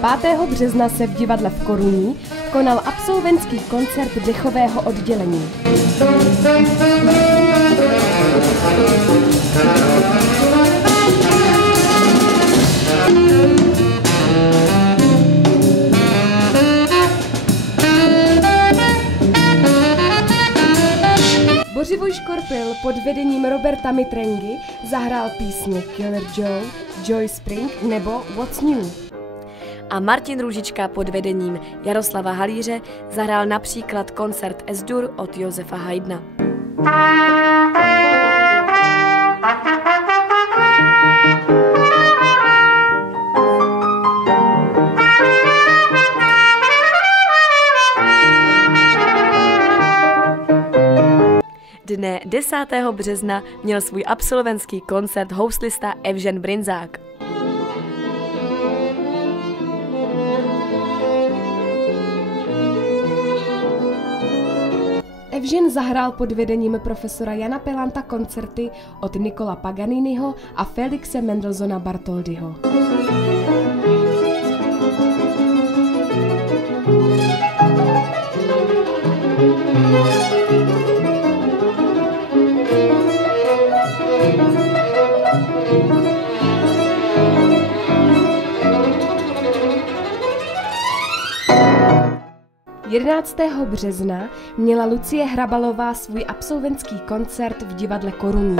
5. března se v divadle v Koruní konal absolventský koncert dechového oddělení. Bořivoj Škorpil pod vedením Roberta Mitrengy zahrál písně Killer Joe, Joy Spring nebo What's New. A Martin Růžička pod vedením Jaroslava Halíře zahrál například koncert Es-Dur od Josefa Haydna. Dne 10. března měl svůj absolventský koncert houslista Evžen Brynzák. Evžen zahrál pod vedením profesora Jana Pelanta koncerty od Nicola Paganiniho a Felixe Mendelssohna Bartholdyho. – 11. března měla Lucie Hrabalová svůj absolventský koncert v divadle Koruní.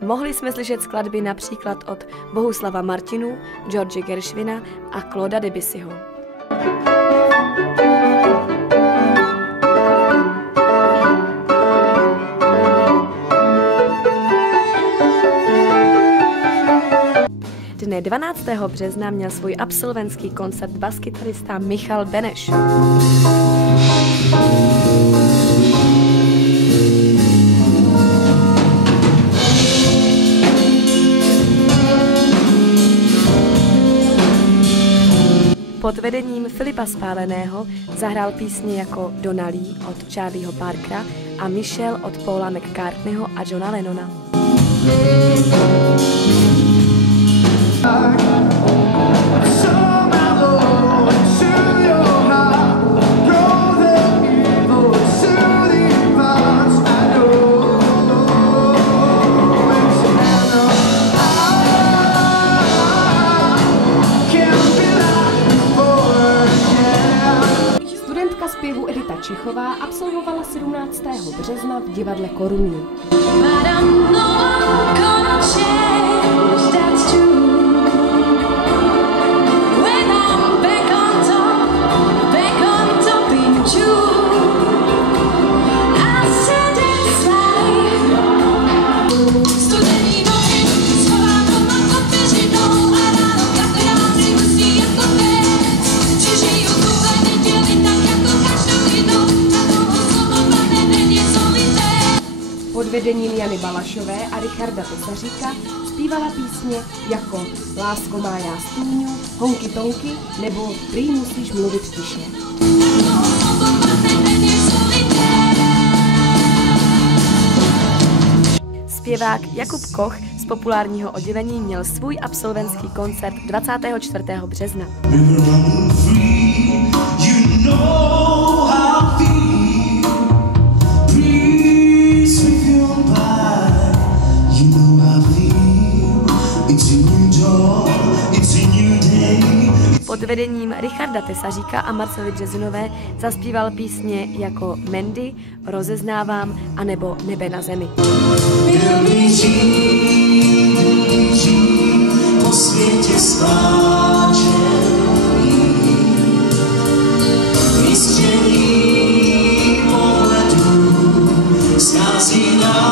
Mohli jsme slyšet skladby například od Bohuslava Martinů, George Gershwina a Clauda Debussyho. Dne 12. března měl svůj absolventský koncert baskytarista Michal Beneš. Pod vedením Filipa Spáleného zahrál písně jako Donna Lee od Charlieho Parkera a Michelle od Paula McCartneyho a Johna Lennona. Studentka zpěvu Edita Čichová absolvovala 17. března v divadle Koruní. Pod vedením Jany Balašové a Richarda Tesaříka zpívala písně jako Lásko má já stůňu, Honky Tonky nebo Prý musíš mluvit tiše. Zpěvák Jakub Koch z populárního oddělení měl svůj absolventský koncert 24. března. Pod vedením Richarda Tesaříka a Marcely Březinové zaspíval písně jako Mandy, Rozeznávám a nebo Nebe na zemi. Po světě spáčený, vystřelí pohledu, schází nám